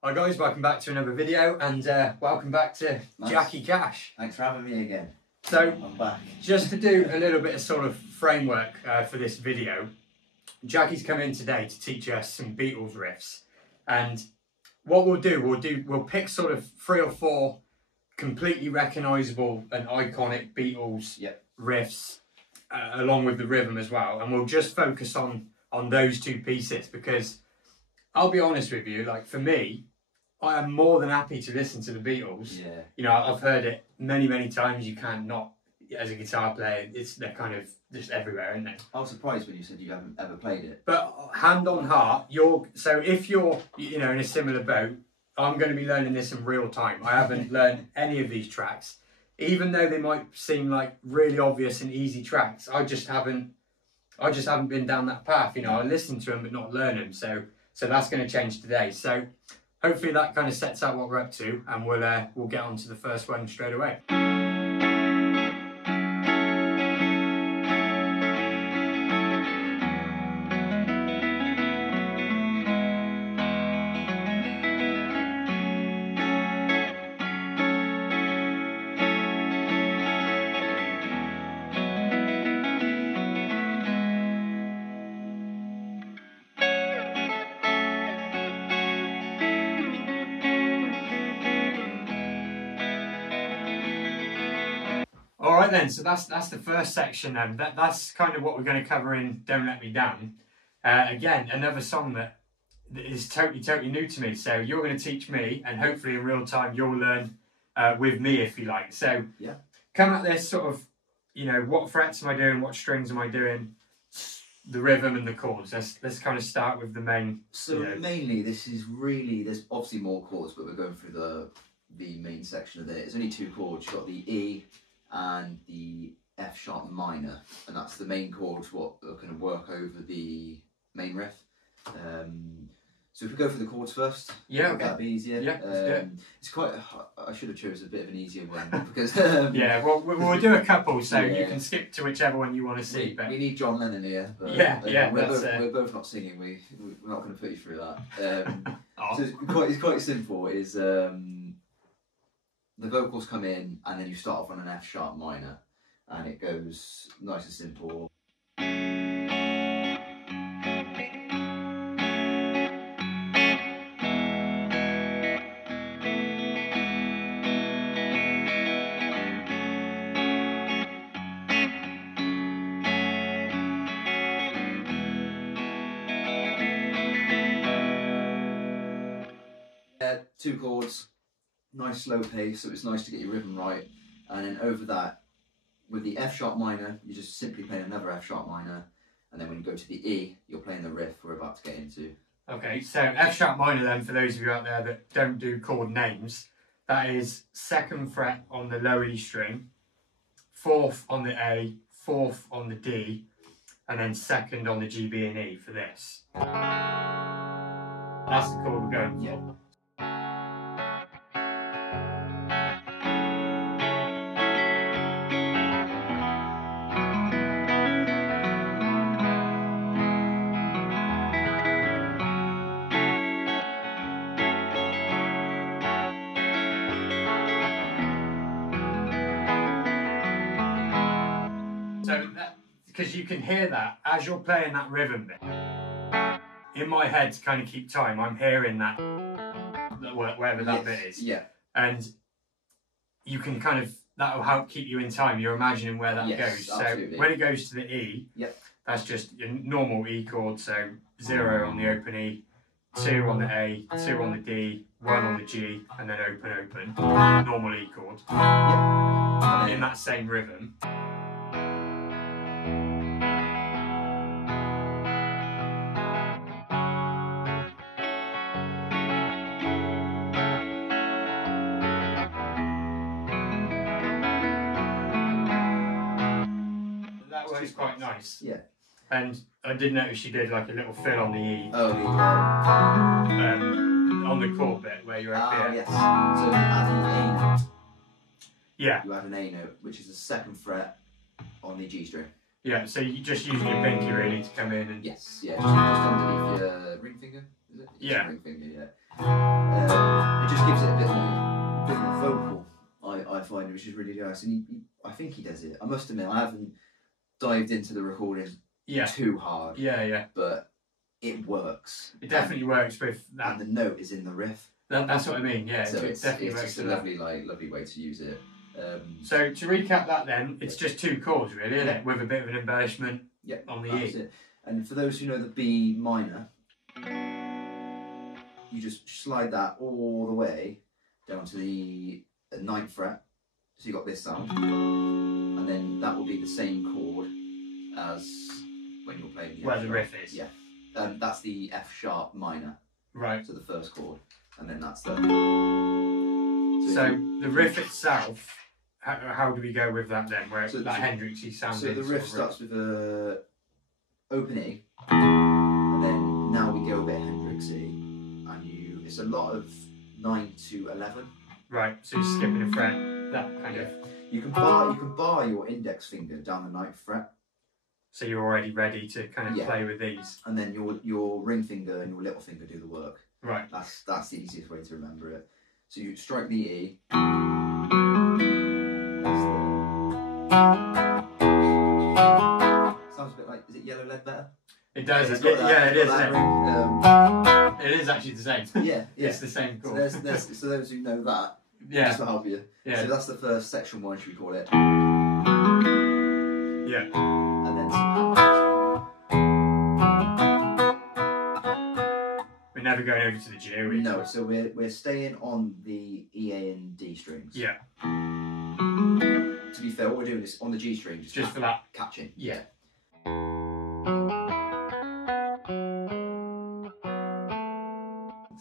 Hi guys, welcome back to another video, and welcome back to Jacky Cash. Thanks for having me again. So, I'm back. Just to do a little bit of sort of framework for this video, Jacky's come in today to teach us some Beatles riffs. And what we'll pick sort of 3 or 4 completely recognisable and iconic Beatles riffs, along with the rhythm as well, and we'll just focus on those 2 pieces, because I'll be honest with you, like for me, I am more than happy to listen to the Beatles. Yeah. You know, I've heard it many times. You can't not, as a guitar player, they're kind of just everywhere, aren't they? I was surprised when you said you haven't ever played it. But hand on heart, so if you're, you know, in a similar boat, I'm going to be learning this in real time. I haven't learned any of these tracks, even though they might seem like really obvious and easy tracks. I just haven't been down that path. You know, I listen to them but not learn them. So that's going to change today. So hopefully that kind of sets out what we're up to, and we'll get on to the first one straight away. Alright then, so that's the first section then. That's kind of what we're going to cover in Don't Let Me Down. Again, another song that is totally new to me. So you're going to teach me, and hopefully in real time you'll learn with me, if you like. So yeah, come at this sort of, you know, what frets am I doing, what strings am I doing, the rhythm and the chords. Let's kind of start with the main. So mainly there's obviously more chords, but we're going through the main section of it. It's only 2 chords. You've got the E and the F sharp minor, and that's the main chords what are going to work over the main riff. So if we go for the chords first, yeah, okay. That'd be easier. Yeah, it's quite. I should have chosen a bit of an easier one because. Yeah, well, we'll do a couple, so you can skip to whichever one you want to see. But we need John Lennon here. But, we're both not singing. We're not going to put you through that. So it's quite simple. Is the vocals come in, and then you start off on an F sharp minor, and it goes nice and simple. Yeah, 2 chords. Nice slow pace, so it's nice to get your rhythm right, and then over that, with the F sharp minor, you're just simply playing another F sharp minor, and then when you go to the E, you're playing the riff we're about to get into. Okay, so F sharp minor then, for those of you out there that don't do chord names, that is 2nd fret on the low E string, 4th on the A, 4th on the D, and then 2nd on the G, B and E for this. That's the chord we're going for. Yeah. So because you can hear that as you're playing that rhythm bit. In my head, to kind of keep time, I'm hearing that wherever that bit is. Yeah. And you can kind of, that'll help keep you in time. You're imagining where that goes. Absolutely. So when it goes to the E, that's just a normal E chord. So 0 on the open E, 2 on the A, 2 on the D, 1 on the G, and then open. Normal E chord. Yep. In that same rhythm. That was quite nice. Yeah. And I did notice she did like a little fill on the E. Oh, on the chord bit where you're up here. Yes. So add an A note. Yeah. You add an A note, which is the 2nd fret on the G string. Yeah, so you just using your pinky really to come in and... Yes, yeah, just underneath your ring finger, is it? Yeah. Ring finger, yeah. find, which is really nice. And I think he does it. I must admit, I haven't dived into the recording too hard. Yeah. But it works. It definitely works with that. And the note is in the riff. That's what I mean. Yeah. So it definitely works. It's just a lovely way to use it. So to recap that, then it's just 2 chords, really, isn't it? With a bit of an embellishment on the E. It. And for those who know the B minor, you just slide that all the way down to the 9th fret. So you got this sound, and then that will be the same chord as when you're playing the where the riff is. Yeah, that's the F sharp minor. Right. So the first chord, and then that's the. So the riff itself. How do we go with that then? Where that Hendrixy sound? So the riff starts with a open E, and then now we go a bit Hendrixy, and it's a lot of 9 to 11. Right. So you're skipping a fret. That kind of. You can bar your index finger down the 9th fret. So you're already ready to kind of play with these. And then your ring finger and your little finger do the work. Right. That's the easiest way to remember it. So you strike the E. Sounds a bit like, is it Yellow Lead Better? It does. It is. It is actually the same. Yeah. It's the same chord. So those who know that, just to help you. Yeah. So that's the first section 1, should we call it? Yeah. And then some We're never going over to the G, are we? No, so we're staying on the E, A, and D strings. Yeah. To be fair, what we're doing is on the G string, just for that catching. Yeah.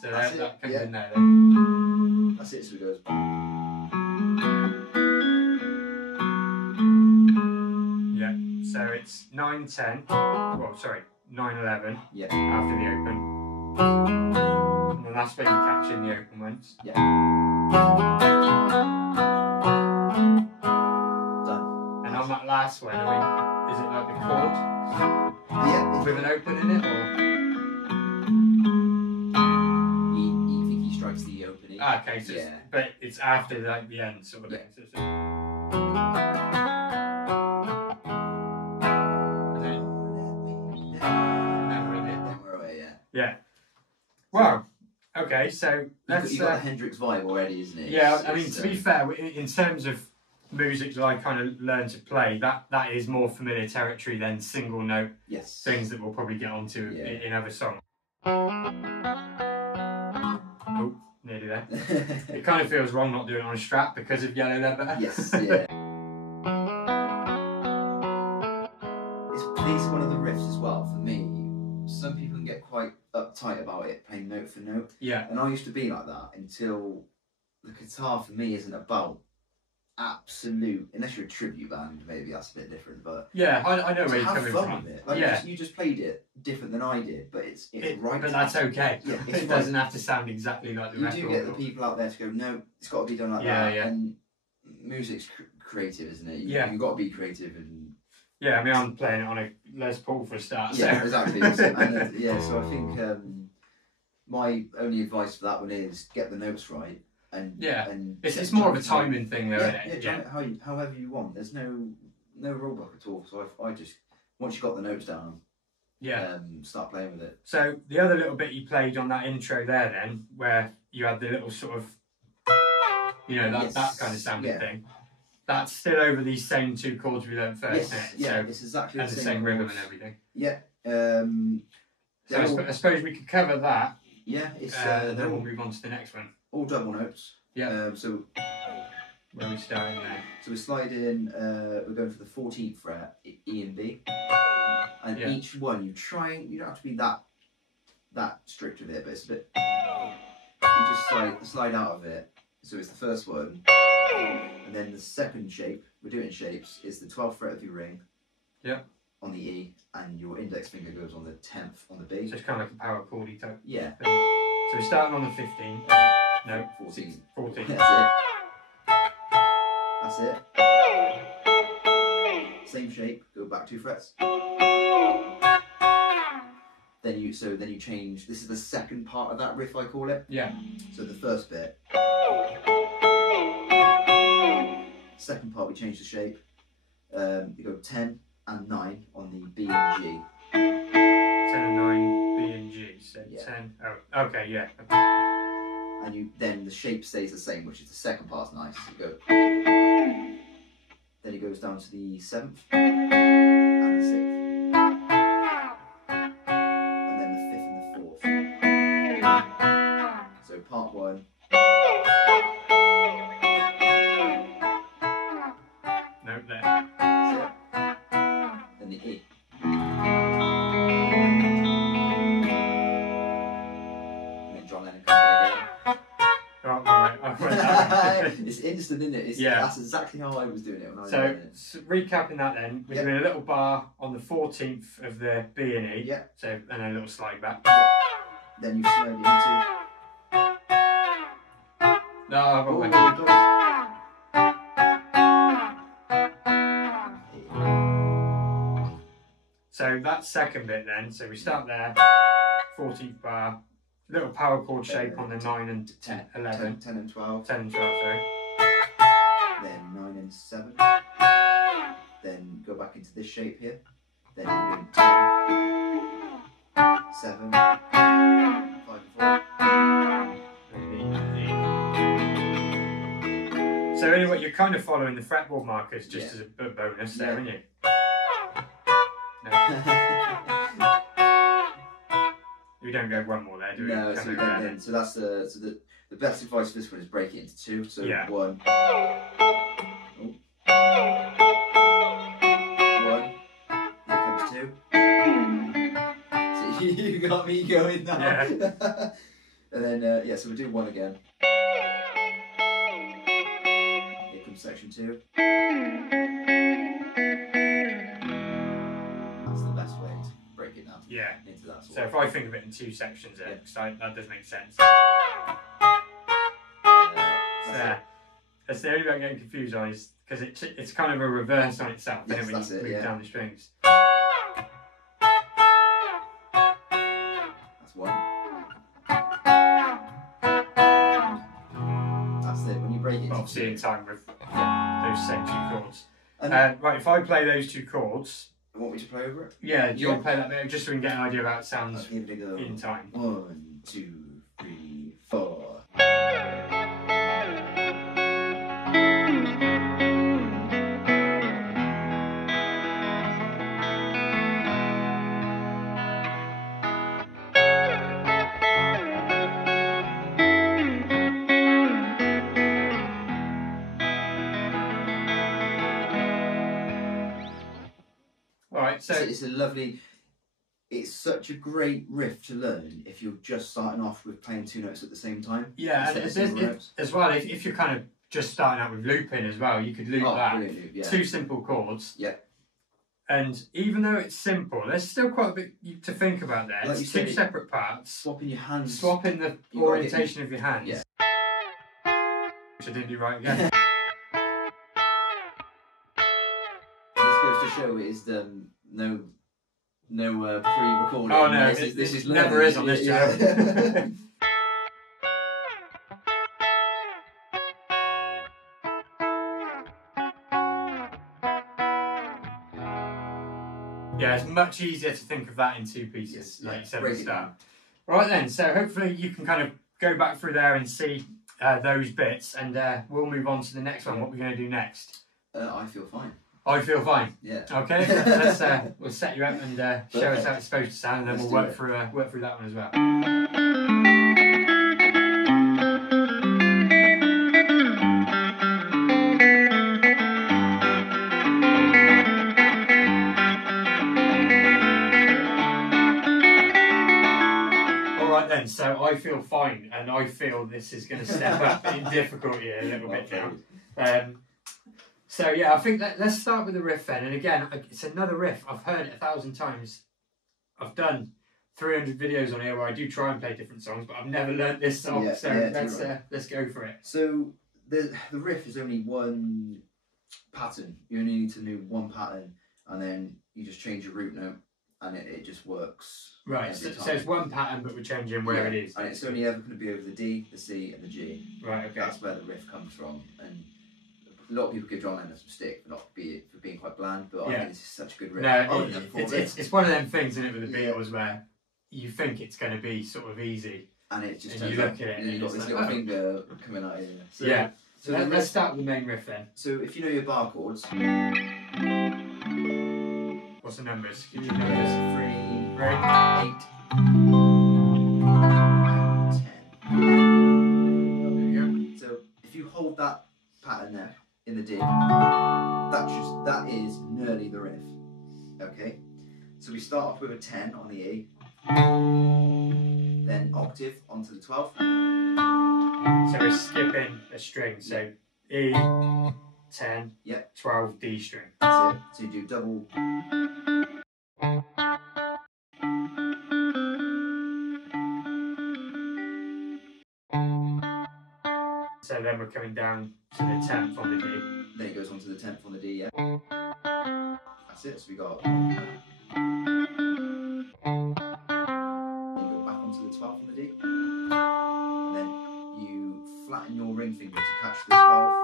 So that comes in there then. That's it, so it goes. Yeah, so it's 9, 10, well, sorry, 9, 11 after the open. And then that's where you catch in the open ones. Yeah. Done. And on that last one, is it like the chord? Yeah. With an open in it, or? You think he strikes the opening? Okay, so but it's after like the end sort of thing. So yeah. Wow. Okay, so you've got the Hendrix vibe already, isn't it? Yeah, I mean, to be fair, in terms of music that I kind of learned to play, that is more familiar territory than single note things that we'll probably get onto in other songs. Oh, nearly there. It kind of feels wrong not doing it on a Strat because of Yellow Lead Better. Yes, yeah. These are one of the riffs as well, for me. Some people can get quite uptight about it, playing note for note. Yeah. And I used to be like that until the guitar for me isn't about absolute, unless you're a tribute band, maybe that's a bit different, but yeah, I know where you're coming from. With it. Like you just played it different than I did, but it's right. But that's okay. Yeah, it doesn't have to sound exactly like the record. You do get the people out there to go, no, it's got to be done like that. Yeah. And music's creative, isn't it? You've got to be creative and. Yeah, I mean, I'm playing it on a Les Paul for a start. Yeah, exactly. And, so I think my only advice for that one is get the notes right. And it's more of a timing thing, though, isn't it? However you want. There's no rule book at all. So I just, once you got the notes down, start playing with it. So the other little bit you played on that intro there, then, where you had the little sort of, that kind of sounding thing. That's still over these same 2 chords we learned first, isn't it? Yeah, it's exactly the same rhythm and everything. Yeah. So I suppose we could cover that. Yeah, then we'll move on to the next one. All double notes. Yeah. So where are we starting now? So we're sliding. We're going for the 14th fret, E and B, and each one you don't have to be that strict with it, but it's a bit. You just slide out of it. So it's the first one. And then the second shape, we're doing shapes, is the 12th fret of your ring on the E, and your index finger goes on the 10th on the B. So it's kind of like a power chordy type thing. So we're starting on the 15. No, 14. 14. That's it. Same shape, go back 2 frets. Then you change, this is the second part of that riff, I call it. Yeah. So the first bit. Second part we change the shape. You go 10 and 9 on the B and G. 10 and 9, B and G. So Yeah. 10. Oh, okay, yeah. And then the shape stays the same, which is the second part's nice. You go. Then it goes down to the 7th and the 6th, and then the 5th and the 4th. So part 1. Note there. Then the E. And then John Lennon comes in again. Oh, right. It's instant, isn't it? Yeah. That's exactly how I was doing it when I was So, doing it. recapping that then, we're doing a little bar on the 14th of the B and E. Yeah. So, and a little slide back. Yeah. Then you slide it into. No, I've Oh, got my... So that's second bit then. So we start there, 14th bar, little power chord shape on the 9 and 10, 11. 10 and 12. 10 and 12, sorry. Then 9 and 7. Then go back into this shape here. Then you're doing 10, 7, 5 and 4. So anyway, you're kind of following the fretboard markers just as a bonus there, aren't you? No. We don't go one more there, do we? No, so that's the best advice for this one is break it into 2. So 1. Oh. 1. Here comes 2. So you got me going now. Yeah. And then so we'll do 1 again. Here comes section 2. That's the best way to break it down. Yeah. Into that sort So if I think of it in 2 sections there, that does make sense. That's the only bit I'm getting confused on is because it's kind of a reverse on itself, yes, when you move down the strings. That's 1. That's it. When you break it, obviously in time with those same 2 chords. Right, if I play those 2 chords. You want me to play over it? Yeah, do you want to play that bit just so we can get an idea of how it sounds go. in time? 1, 2, 3, 4. Alright, so it's a lovely. It's such a great riff to learn if you're just starting off with playing 2 notes at the same time. Yeah, and as well, if you're kind of just starting out with looping as well, you could loop that. Loop, yeah. 2 simple chords. Yeah. And even though it's simple, there's still quite a bit to think about there. Like it's 2 separate parts. Swapping your hands. Swapping the orientation of your hands. Yeah. Which I didn't do right again. This goes to show it is no pre-recording. Oh no, this is never is on this channel. Yeah, it's much easier to think of that in 2 pieces, like you said at the start. Right then, so hopefully you can kind of go back through there and see those bits, and we'll move on to the next one. What we're going to do next? I feel fine. I feel fine. Yeah. Okay. Let's we'll set you up and show us how it's supposed to sound, and then we'll work through that one as well. All right then. So I feel fine, and I feel this is going to step up in difficulty a little bit now. So yeah, I think let's start with the riff then. And again, it's another riff. I've heard it 1,000 times. I've done 300 videos on here where I do try and play different songs, but I've never learnt this song. Let's go for it. So the riff is only one pattern. You only need to do one pattern, and then you just change your root note, and it just works. Right. So it's one pattern, but we're changing where it is. And it's only ever going to be over the D, the C, and the G. Right. Okay. That's where the riff comes from, and a lot of people give John Lennon some stick for being quite bland, but I think this is such a good riff. No, it's one of them things, isn't it, with the Beatles where you think it's going to be sort of easy, and it just and you look at it, and you've got this little finger coming out here. So, yeah. So let's start with the main riff then. So if you know your bar chords, what's the numbers? Give me the numbers. 3, 3, 8, 10. So if you hold that pattern there in the D, that is nearly the riff. Okay. So we start off with a 10 on the E, then octave onto the 12th. So we're skipping a string. So E, 10, 12, D string. That's it. So you do double. So then we're coming down to the 10th on the D. Then it goes on to the 10th on the D, yeah. That's it. So we got. Then you go back onto the 12th on the D. And then you flatten your ring finger to catch the 12th.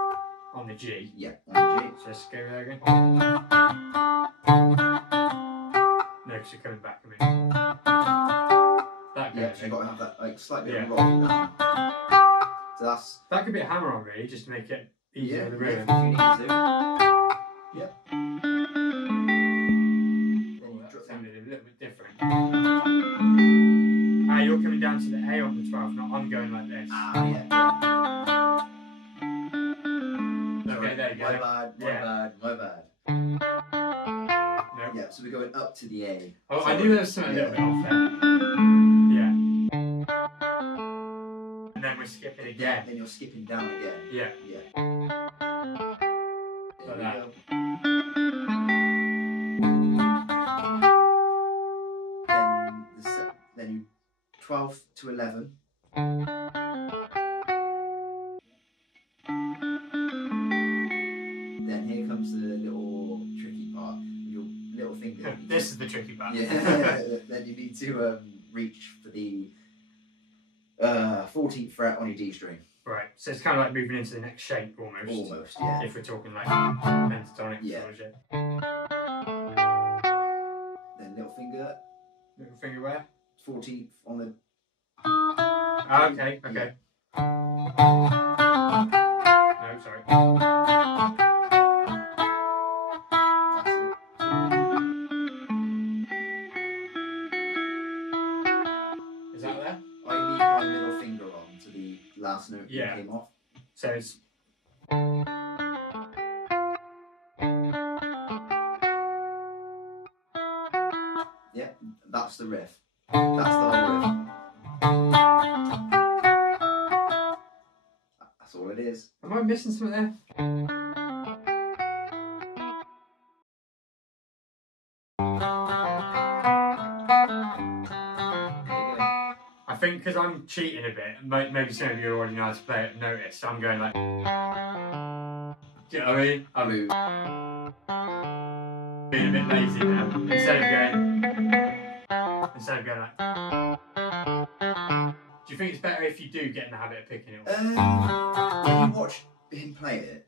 On the G? Yeah, on the G. So let's go there again. No, because you're coming back a minute. That Yeah, so you've got to have that like slightly Yeah. rock down. So that's. That could be a hammer on really, just to make it easier with the rhythm. If you need to. Yep. Then you That drop sounded a little bit different. Ah, you're coming down to the A on the 12th, not I'm going like this. yeah. Okay, there you go. My bad. Nope. Yeah, so we're going up to the A. Oh, so I knew there was something a little bit off there. Yeah. And then we're skipping again. Then you're skipping down again. Yeah. Yeah. Like that. Then you 12 to 11. Then here comes the little tricky part. Your little finger. This is the tricky part. Yeah. Then you need to reach for the 14th fret on your D string. Right, so it's kind of like moving into the next shape almost. Almost, yeah. If we're talking like pentatonic sort of shit. Then little finger. Little finger where? 14th on the. Oh, okay. No, sorry. That's it. Is that there? I leave my middle finger on to the last note that came off. So it's. Yeah, that's the riff. That's the whole riff. That's all it is. Am I missing something there? I think because I'm cheating a bit, maybe some of you already know how to play it, notice, I'm going like. Do you know what I mean? I'm being a bit lazy now. Instead of going like. Do you think it's better if you do get in the habit of picking it up? When you watch him play it,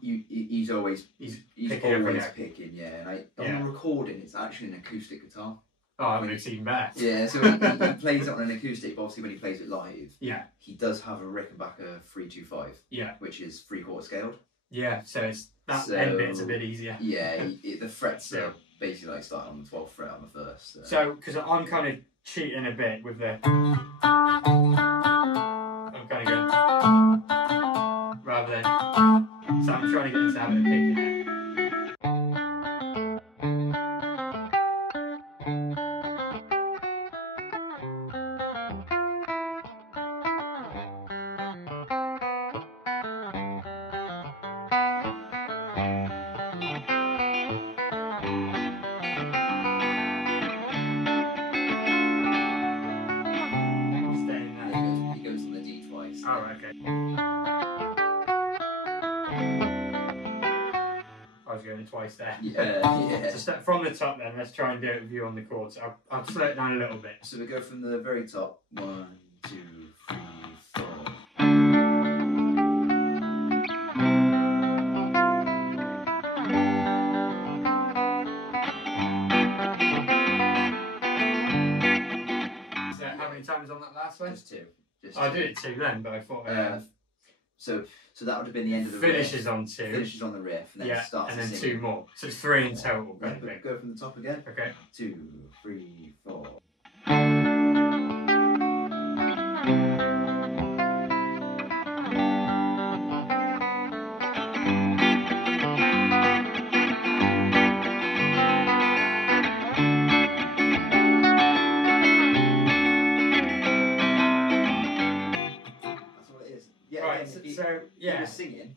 he's always picking picking, yeah. And on the recording, it's actually an acoustic guitar. Oh, I mean, it's even better. Yeah, so he plays it on an acoustic, but obviously when he plays it live, he does have a Rickenbacker 325, which is 3/4 scaled. Yeah, so it's that end bit's a bit easier. Yeah, the frets are basically like starting on the 12th fret on the first. So, because I'm kind of cheating a bit with the. I'm kind of going. Rather than. So I'm trying to get into the habit of picking it. Twice there. Yeah. So from the top then, let's try and do it with you on the chords. I'll slow it down a little bit. So we go from the very top. 1, 2, 3, 4. then? Just two. I did it 2 then, but I thought. So that would have been the end of the finishes riff. on 2. Finishes on the riff, and then starts. And then singing. 2 more. So it's 3 in total. Yeah, go from the top again. Okay. 2, 3, 4. Right, so yeah, if you were singing,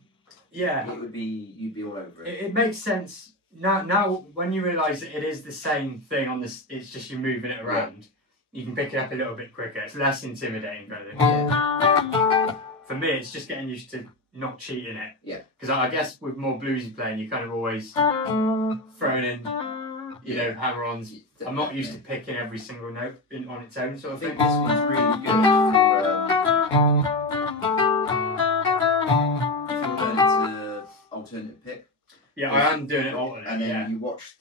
yeah, it would be, you'd be all over it. It makes sense now when you realise that it is the same thing on this. It's just you're moving it around. You can pick it up a little bit quicker. It's less intimidating, kind of thing. Yeah. For me, it's just getting used to not cheating it. Yeah. Because I guess with more bluesy playing, you kind of always throwing in, you know, hammer-ons. I'm not used to picking every single note on its own, sort of thing. I think this one's really good for. Alternative pick. Yeah, I am doing it alternate. And then you watch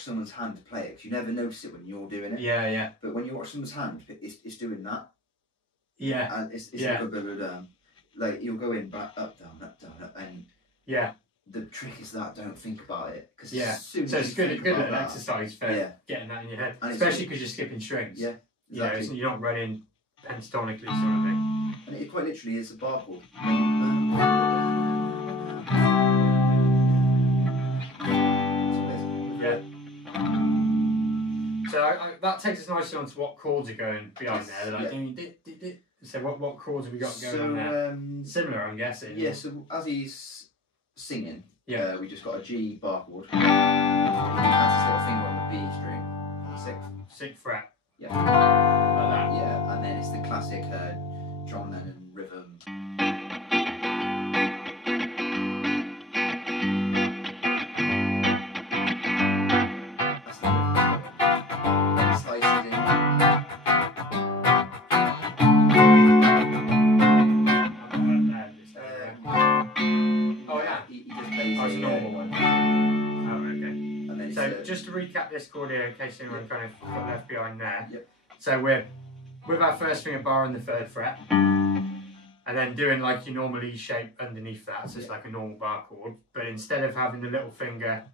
someone's hand play it, because you never notice it when you're doing it. Yeah, yeah. But when you watch someone's hand, it's doing that. Yeah. And it's like you'll go in back up down, and yeah. The trick is that don't think about it, because so it's good at an exercise for getting that in your head, and especially because you're skipping strings. Yeah. Exactly. You know, you're not running pentatonically, sort of thing. And it quite literally is a bar chord. So that takes us nicely on to what chords are going behind there. Like, so what chords have we got going on there? Similar, I'm guessing. Yeah, so as he's singing, we just got a G bar chord. He has his little finger on the B string. 6th fret. Yeah. Like that. Yeah, and then it's the classic John Lennon rhythm. Just to recap this chord here, in case anyone kind of got left behind there. Yep. So we're with our first finger bar on the 3rd fret, and then doing like your normal E shape underneath that, so it's like a normal bar chord. But instead of having the little finger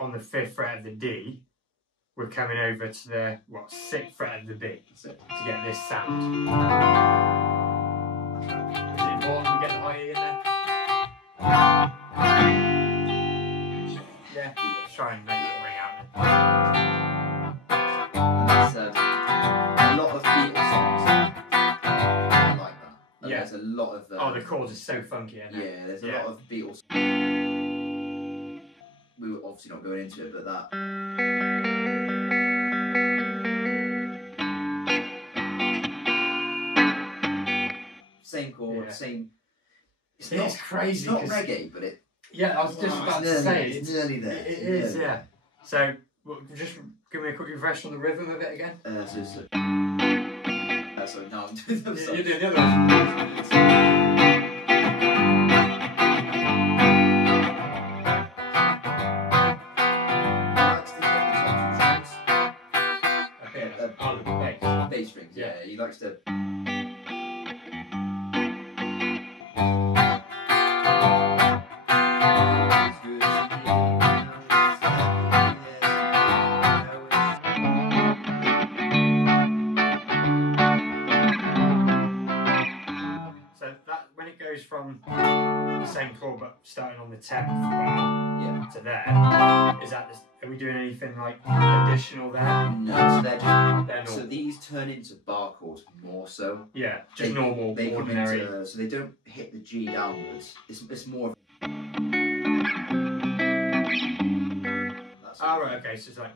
on the 5th fret of the D, we're coming over to the 6th fret of the B to get this sound. Is it important we get the high E in there? Yeah. Try and make it ring out. That's a lot of Beatles songs I like that. And there's a lot of the chords are so funky, isn't it? Yeah, there's a lot of Beatles. We were obviously not going into it, but that same chord, same. It's crazy. It's not reggae, but it. Yeah, I was just about to say it's nearly there. It is, yeah. So, just give me a quick refresh on the rhythm of it again. So no, I'm doing the other side. You're doing the other one. Okay, the bass strings. Yeah, he likes to. From the same chord but starting on the 10th bar to there, is that are we doing anything like additional there? No, so they're so these turn into bar chords more so. Yeah, just normal, ordinary. So they don't hit the G downwards. It's more. Oh right, okay, so it's like.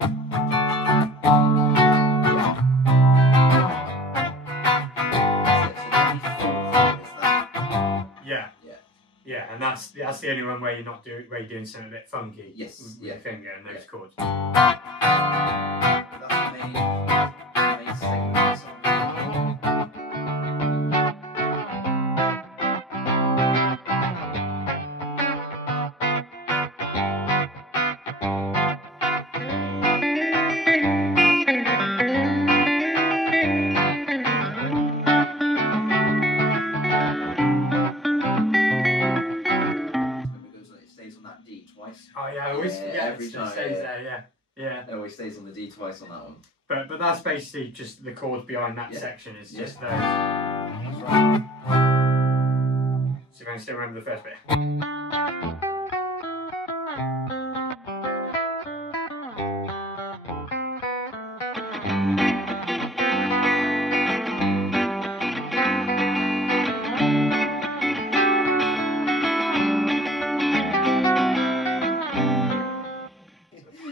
Yeah, and that's the only one where you're doing something a bit funky. Yes, with your finger and those chords. That's the main segment of the song. Oh yeah, I always forget every it time, stays there. Yeah. It always stays on the D twice on that one. But that's basically just the chords behind that section. It's just those. That's right. So if I can still remember the first bit.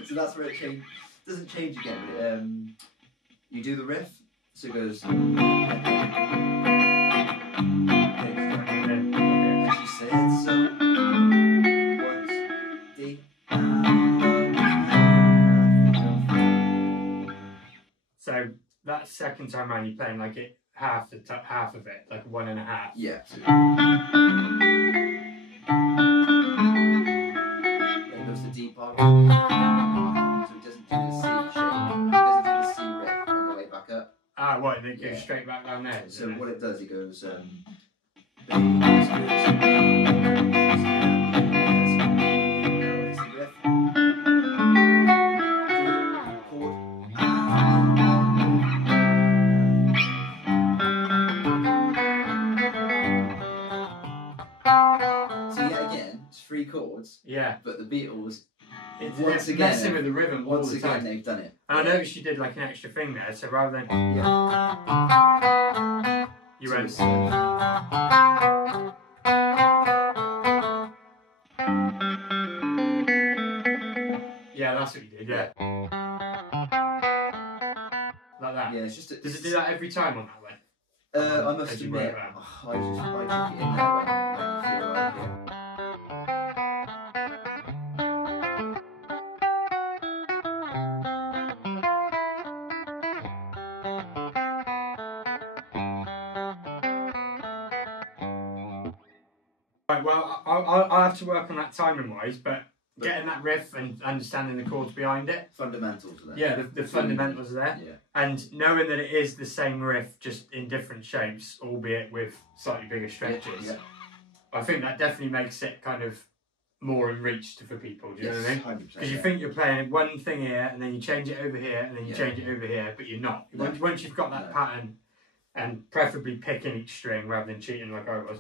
So that's where it doesn't change again, but you do the riff, so it goes. She said so. Once, D. So that second time around, you're playing like it half of it, like 1.5. Yeah. So then it goes to D part. So it doesn't do the C shape. It doesn't do the C riff on the way back up. Ah, what? And it goes straight back down there. So what it does, it goes. Chords, but the Beatles, once again, messing with the rhythm all the time. They've done it. And I noticed you did like an extra thing there, so rather than you went. Yeah, that's what you did. Yeah, like that. Yeah, it's just. Does it do that every time on that one? I must admit, I took it in there when you feel like it. Right, well, I'll have to work on that timing wise, but getting that riff and understanding the chords behind it. Fundamentals are there. Yeah, the fundamentals are there. Yeah. And knowing that it is the same riff, just in different shapes, albeit with slightly bigger stretches, I think that definitely makes it kind of more in reach for people. Do you know what I mean? Because you think you're playing one thing here, and then you change it over here, and then you change it over here, but you're not. No. Once you've got that pattern, and preferably picking each string rather than cheating like I was.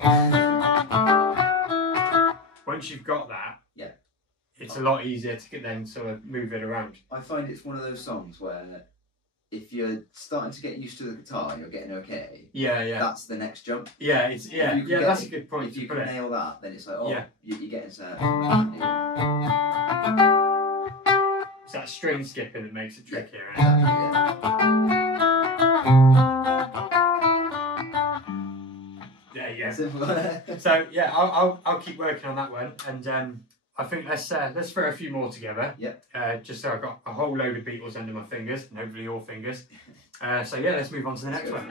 Once you've got that, it's a lot easier to then sort of move it around. I find it's one of those songs where if you're starting to get used to the guitar, you're getting okay. That's the next jump. That's a good point. If you can nail that, then it's like, you're getting to. It's that string skipping that makes it trickier. So I'll keep working on that one, and I think let's throw a few more together. Just so I've got a whole load of Beatles under my fingers, and hopefully your fingers. So let's move on to the next one.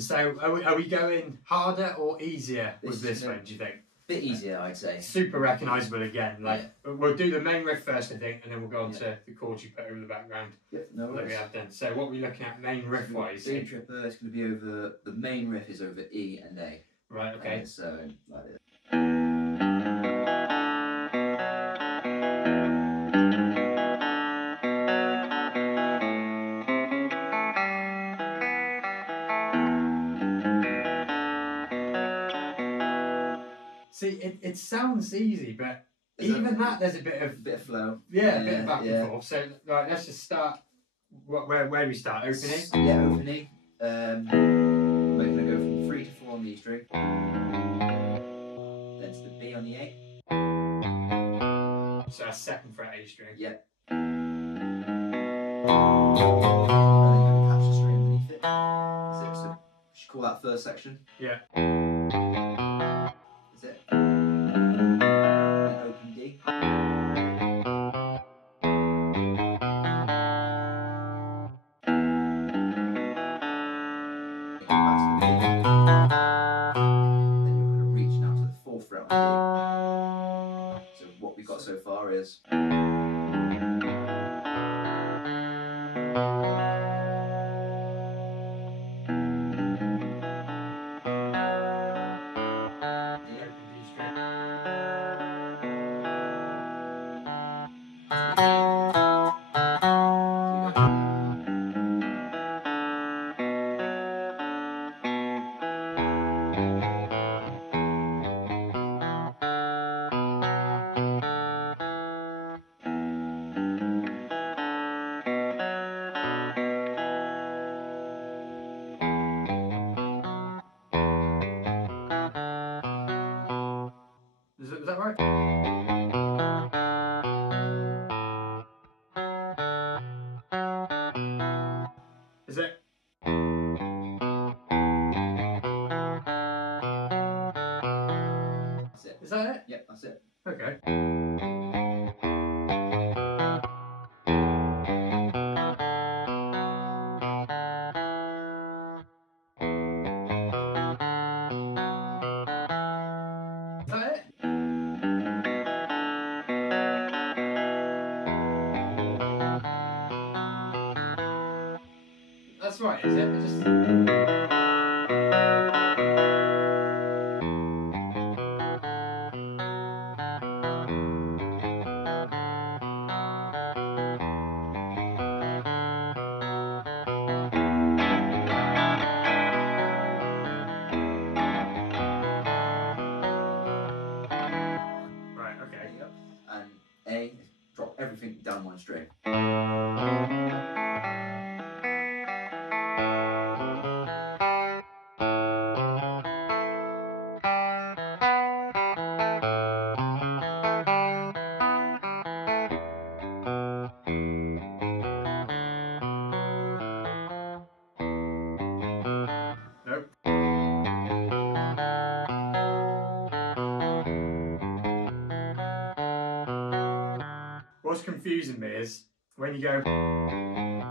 So are we going harder or easier with this one, do you think? Bit easier, I'd say. Super recognisable again. We'll do the main riff first, I think, and then we'll go on to the chords you put over the background. No worries. That we have done. So what are we looking at main riff wise? Day Tripper is going to be over. The main riff is over E and A. Right. Okay. So like this. See, it sounds easy, but even that there's a bit of flow. Yeah, a bit of back and forth. So right, let's just start. Where do we start? Open E. Yeah, open E. We're going to go from 3 to 4 on the E string, then to the B on the A. So that's 2nd fret A string. Yeah. And then you're going to catch the string underneath it. So we should call that first section. Yeah. Is it? Then open D. alright? Is it? That's it. Is that it? Yep, that's it. Okay. Is that it? That's right, is it? Just... Right, okay. There you go. And A, drop everything down one string. Nope. What's confusing me is when you go and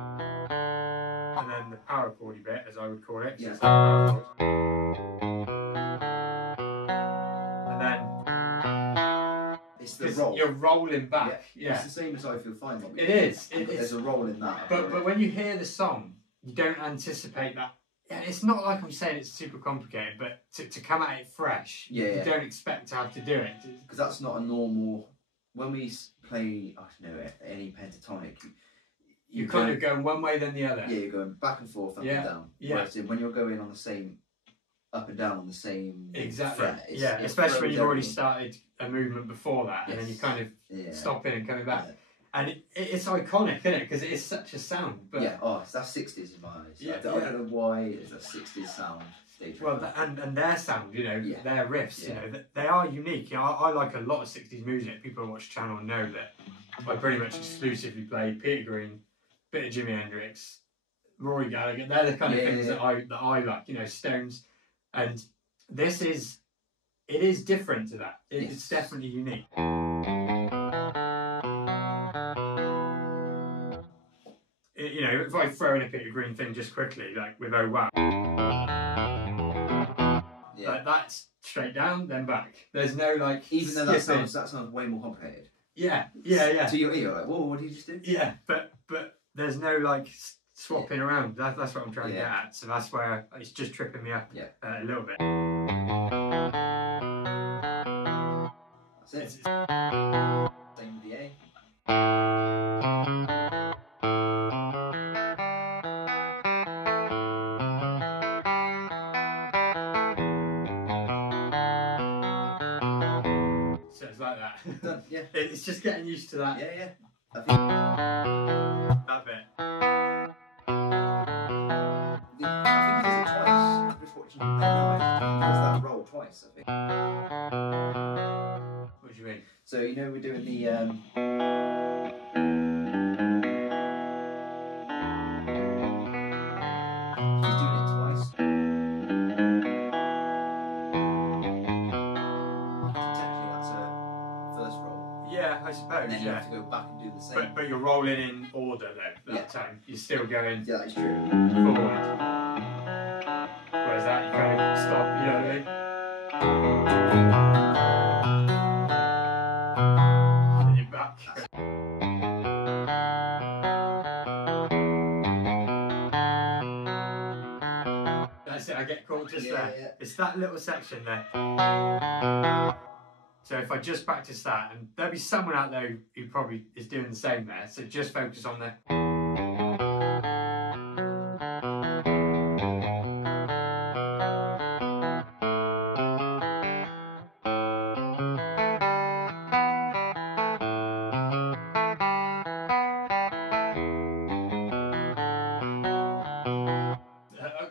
then the power chordy bit, as I would call it. Yeah. It's like power chord. And then It's the roll. you're rolling back. Yeah. It's the same as I Feel Fine. It is. There's a roll in that. But when you hear the song, you don't anticipate that. Yeah, it's not like I'm saying it's super complicated, but to come at it fresh, you don't expect to have to do it. Because that's not a normal... When we play, I don't know, any pentatonic, you're kind of going one way then the other. Yeah, you're going back and forth, up and down. Yeah. Whereas when you're going on the same, up and down on the same fret, yeah, especially when you've already started a movement before that, and then you kind of stopping and coming back. And it's iconic, isn't it? Because it is such a sound. But yeah, that's 60s in my eyes. Yeah, I don't know why it's a 60s sound. Well, and their sound, you know, their riffs, you know, they are unique. You know, I like a lot of 60s music. People who watch Channel know that I pretty much exclusively play Peter Green, bit of Jimi Hendrix, Rory Gallagher. They're the kind of things that I like, you know, Stones. And it is different to that. It's definitely unique. You know, if I throw in a Peter Green thing just quickly, like with Oh Wow. Like that's straight down, then back. There's no like. Even though that sounds way more complicated. Yeah. To your ear, like, whoa, what did you just do? Yeah, but there's no like swapping around. That's what I'm trying to get at. So that's where it's just tripping me up a little bit. That's it. Same with the A. Done. Yeah. It's just getting used to that. Yeah. That bit. I think he does it twice. I'm just watching you play now. He does that roll twice, I think. What do you mean? So you know we're doing the he's doing it twice. Technically that's a first roll. Yeah, I suppose. And then you have to go back and do the same. But you're rolling in order though. That time you're still going. Yeah, that's true. Forward. Whereas that you kind of stop. You know what I mean? And you're back. That's it. I get caught just there. Yeah. It's that little section there. So if I just practice that, and there'll be someone out there who probably is doing the same there, so just focus on the...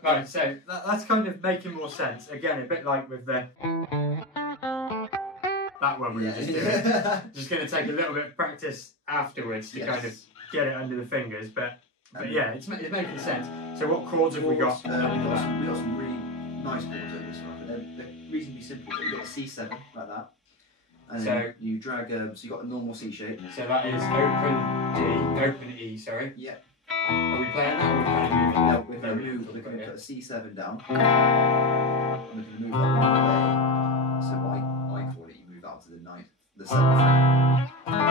Right, so that's kind of making more sense. Again, a bit like with the... that one we were just doing. Just going to take a little bit of practice afterwards to kind of get it under the fingers, but yeah, it's making sense. So what chords have we got? We got some really nice chords over this one, but they're reasonably simple. But you got a C7 like that, and then you drag. So you got a normal C shape. So that is open D, open E. Sorry. Yeah. Are we playing that? Or are we playing it? No, we're going to put a C7 down. And we're going to move that all the way. So I call it, you move out to the ninth, the 7th fret.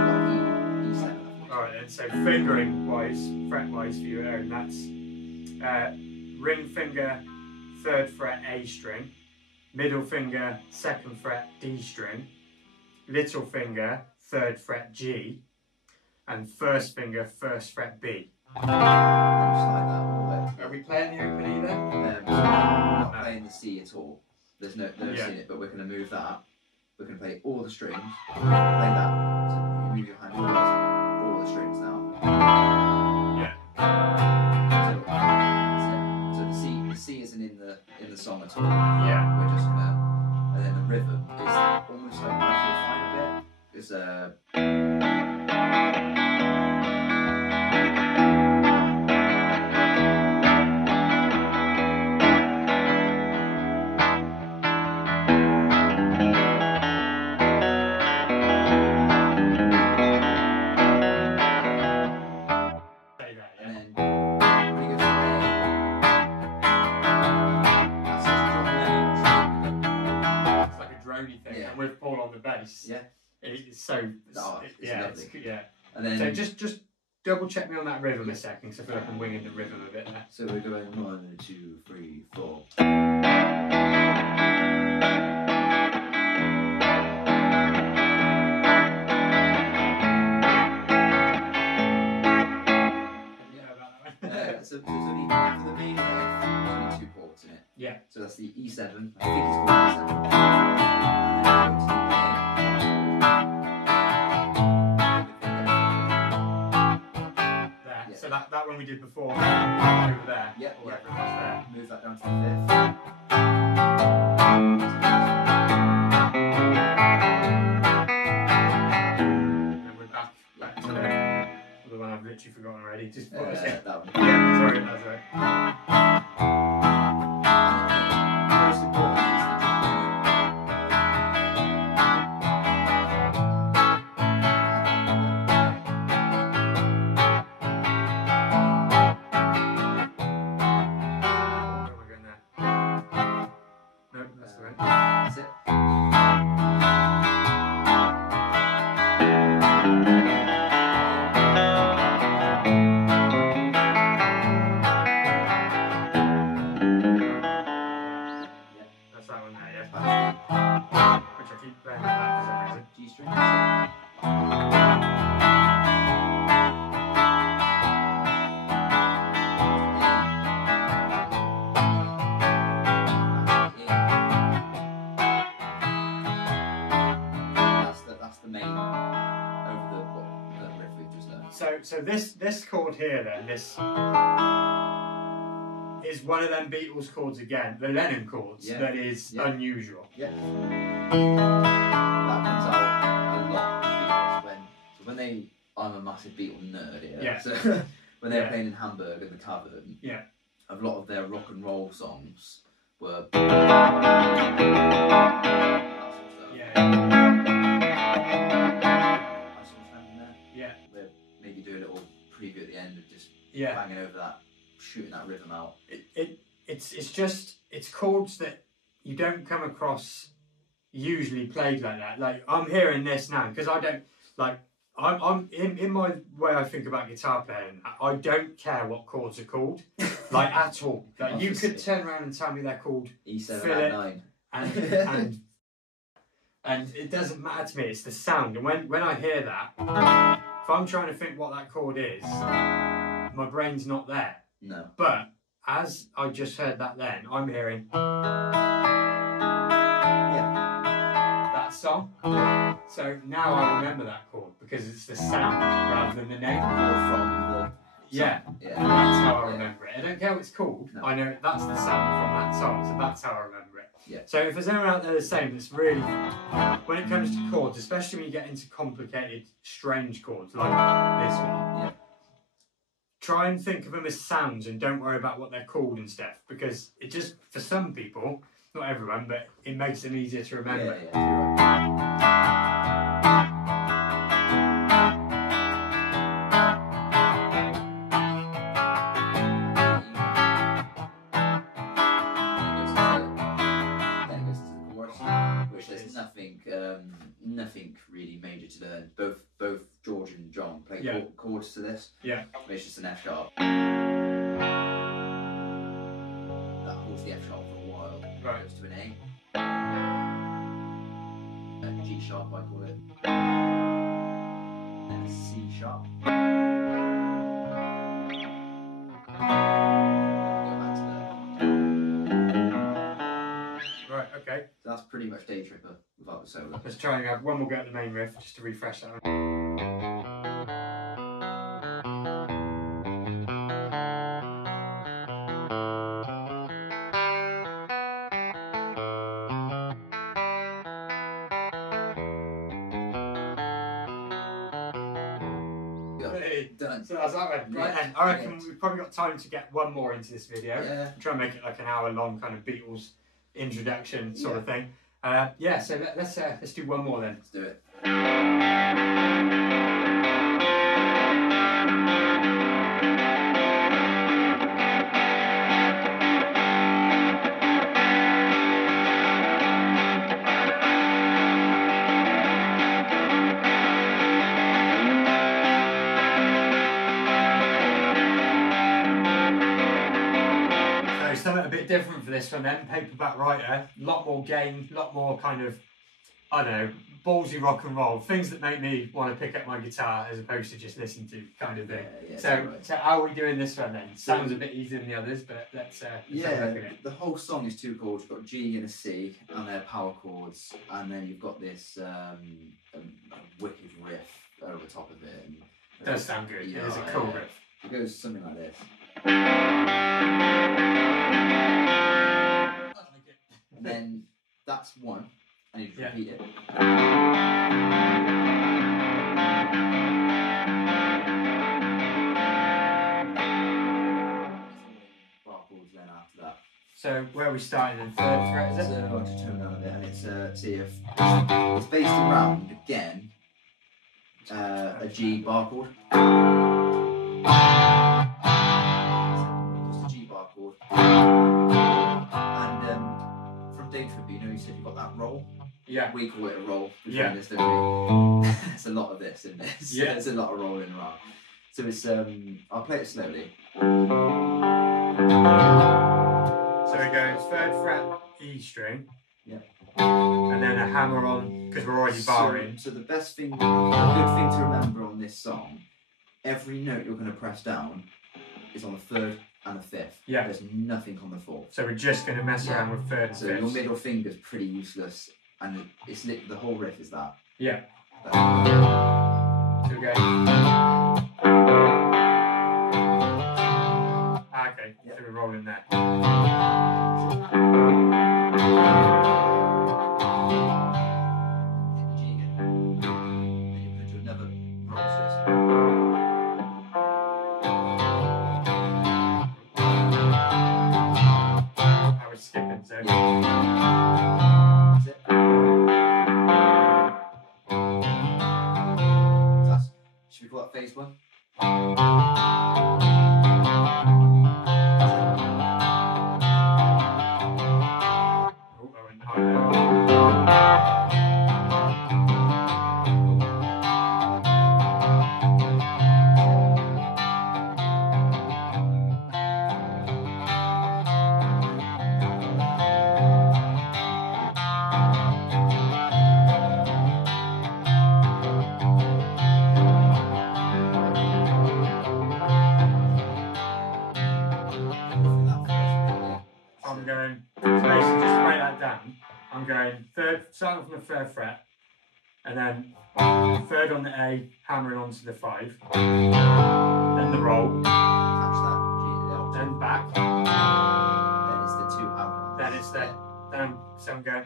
So E7. Alright then, so fingering wise, fret wise for your own, that's ring finger, 3rd fret A string, middle finger, 2nd fret D string, little finger, 3rd fret G, and 1st finger, 1st fret B. Just like that all the way. Are we playing the open E then? So we're not playing the C at all. There's no C in it, but we're going to move that. We're going to play all the strings. Play that. So if you move your hand towards all the strings now. Yeah. So the C isn't in the song at all. Yeah. We're just gonna, and then the rhythm is almost like when I feel fine a bit. It's Yeah, it's so yeah. And then so just double check me on that rhythm a second, because I feel like I'm winging the rhythm a bit there. So we're going 1, 2, 3, 4. So for the main riff, there's only 2 chords in it. Yeah. So that's the E7. I think it's called E7. So that one we did before, over there, yeah, or whatever it was there. Move that down to the 5th. And we're back to the one I've literally forgotten already. Just what was it? That one. Yeah, sorry, that's right. Most important is the drum. That's it. That's that one there, yeah. Which I keep playing like that for some reason. G string. That's the main over the riff we've just learned. So this chord here then, this is one of them Beatles chords again, the Lennon chords, that is unusual. Yeah. That comes out a lot with Beatles when they, I'm a massive Beatle nerd here. Yeah. So when they were playing in Hamburg and the Cavern, a lot of their rock and roll songs were maybe do a little preview at the end of just banging over that, shooting that rhythm out. It's chords that you don't come across usually played like that. Like I'm hearing this now because I don't like. I'm in my way I think about guitar playing. I don't care what chords are called, like at all. Like you could turn around and tell me they're called E7 Philip and it doesn't matter to me. It's the sound, and when I hear that, if I'm trying to think what that chord is, my brain's not there. No. But as I just heard that, then I'm hearing that song. So now I remember that chord because it's the sound rather than the name. From the that's how I remember it. I don't care what it's called. No. I know that's the sound from that song, so that's how I remember it. Yeah. So if there's anyone out there the same, that's really, when it comes to chords, especially when you get into complicated, strange chords like this one, try and think of them as sounds and don't worry about what they're called and stuff, because it just, for some people, not everyone, but it makes them easier to remember. Nothing really major to learn. Both George and John play chords to this. Yeah. It's just an F sharp. That holds the F sharp for a while. Right. Goes to an A. G sharp, I call it. And a C sharp. Right, okay. That's pretty much Day Tripper without the solo. Let's try and have one more go at the main riff just to refresh that one. Done. So that's that one. Right then, I reckon we've probably got time to get one more into this video. Yeah. Try and make it like an hour long kind of Beatles introduction sort of thing. So let's do one more then. Let's do it. Something a bit different for this one then, Paperback Writer, a lot more gain, a lot more kind of, I don't know, ballsy rock and roll, things that make me want to pick up my guitar as opposed to just listen to kind of thing. So how are we doing this one then? Sounds a bit easier than the others, but let's have a look at it. The whole song is two chords. You've got G and a C, and they're power chords, and then you've got this wicked riff over top of it. And it does sound good. It is a cool riff. It goes something like this. And then that's one. I need to repeat it. Bar chords then after that. So where are we starting in third fret, is it? So I want to turn down a bit, and it's see if it's based around again a G bar chord. Just a G bar chord. And from Day Tripper, you know, you said you've got that roll. Yeah. We call it a roll. Yeah. This, don't we? There's a lot of this in this. Yeah. There's a lot of rolling around. So it's I'll play it slowly. So we go third fret E string. Yeah. And then a hammer on, because we're already barring. So the best thing, a good thing to remember on this song, every note you're going to press down is on the third and the fifth. Yeah. There's nothing on the fourth. So we're just going to mess around with third and so fifth. Your middle finger's pretty useless, and it's the whole riff is that. Yeah. So we go. Okay, so we're rolling there. Skipping, so that's it. Should we call that phase one? Oh, I went high. I'm going, so basically just to break that down, I'm going third, starting from the third fret, and then third on the A, hammering onto the 5, then the roll, catch that G, then back, then it's the two hammer. then it's the So I'm going.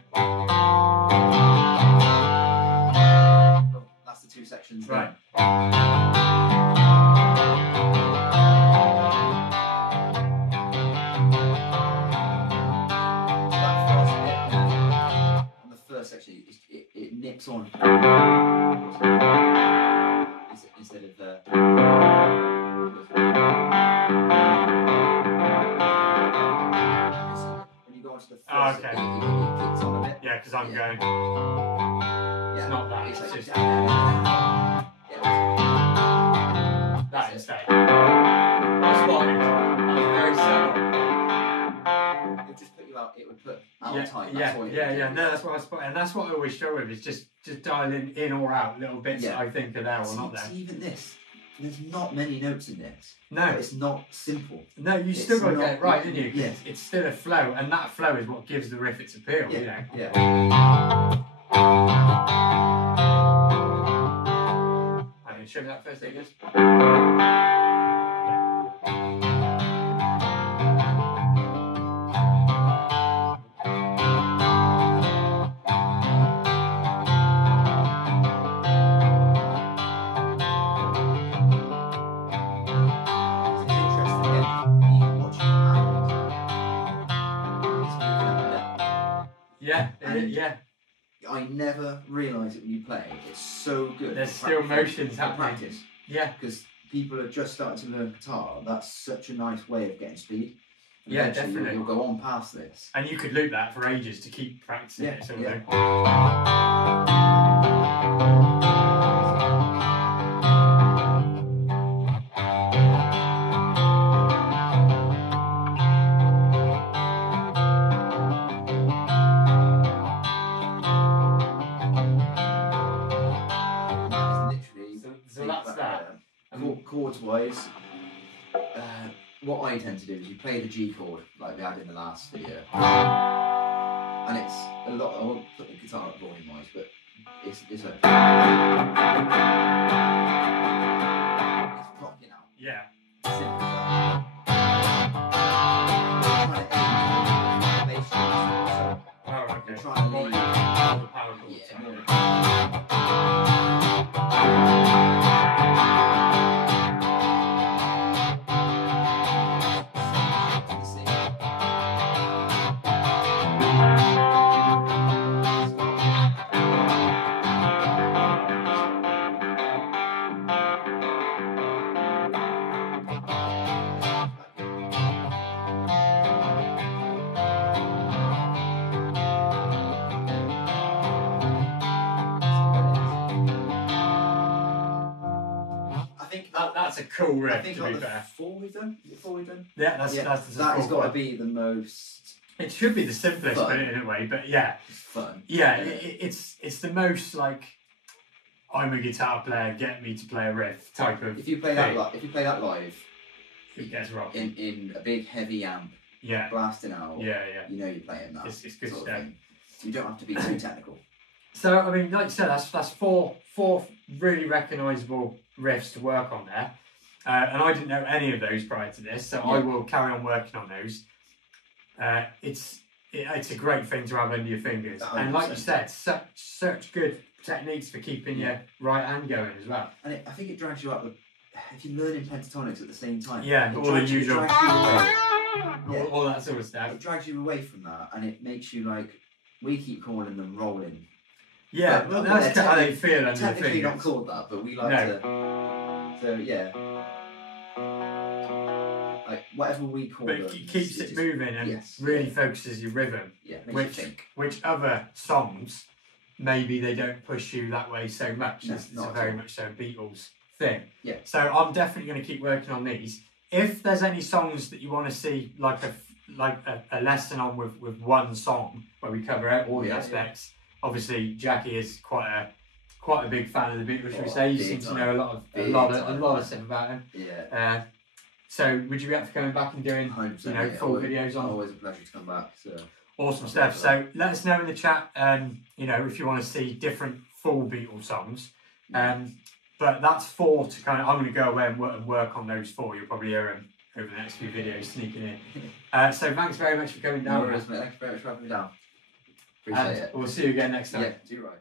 That's the two sections. Right. On the first section, it nips on instead of the. When you go on to the first, Oh, okay. it kicks on a bit. Yeah, because I'm going. Yeah. It's not that. It's It's like, just that instead. That's fine. That's very subtle. It would just put you out. It would put out time. No, that's what I was and that's what I always struggle with. Is just dialing in or out little bits that I think are there or not there. Even this. There's not many notes in this. No. But it's not simple. No, you still got to get it right, don't you? Yeah. It's still a flow, and that flow is what gives the riff its appeal, Yeah. you know? Yeah. I mean, show me that first, I guess. Yeah. I never realise it when you play. It's so good. There's still motions happening. Practice. Yeah. Because people are just starting to learn guitar. That's such a nice way of getting speed. And yeah, definitely. You'll go on past this. And you could loop that for ages to keep practicing it. Sort of thing. Chords wise, what I tend to do is you play the G chord like we had in the last video, and it's a lot. I won't put the guitar up volume wise, but it's like it's rocking out. Yeah. Simple as that. Trying to aim for the bass strings, so you're trying to lead. All the power chords. Yeah. That's a cool riff, I think to be fair. Four we've done? Is it four we've done? Yeah, that has got to be the most. It should be the simplest, but in a way. But yeah, fun. Yeah, it's the most like I'm a guitar player, get me to play a riff type of. If you play that live, it gets rocking in a big heavy amp. Yeah. Blasting out. Yeah. You know you're playing that. It's good stuff. You don't have to be too technical. So I mean, like you said, that's four really recognisable riffs to work on there, and I didn't know any of those prior to this, so I will carry on working on those. It's a great thing to have under your fingers, 100%. and like you said, such good techniques for keeping your right hand going as well. And I think it drags you up. If you're learning pentatonics at the same time, all the usual, all that sort of stuff. It drags you away from that, and it makes you like, we keep calling them rolling. Yeah, well, that's how they feel under the fingers. Technically not called that, but we like to. So yeah, like whatever we call them. But it keeps it moving and really focuses your rhythm. Yeah, makes you think. Which other songs, maybe they don't push you that way so much. No, it's a very much so Beatles thing. Yeah. So I'm definitely going to keep working on these. If there's any songs that you want to see, like a lesson on with one song where we cover all the aspects. Obviously, Jacky is quite a big fan of the Beatles. Should we say? You seem to know a lot of stuff about him. Yeah. So would you be up for coming back and doing full videos on? Always a pleasure to come back. So awesome stuff. So let us know in the chat. If you want to see different full Beatles songs. But that's 4 to kind of. I'm going to go away and work on those 4. You'll probably hear them over the next few videos sneaking in. So thanks very much for coming down. Thanks very much for having me down. Appreciate and it. we'll see you again next time. Yeah, do right.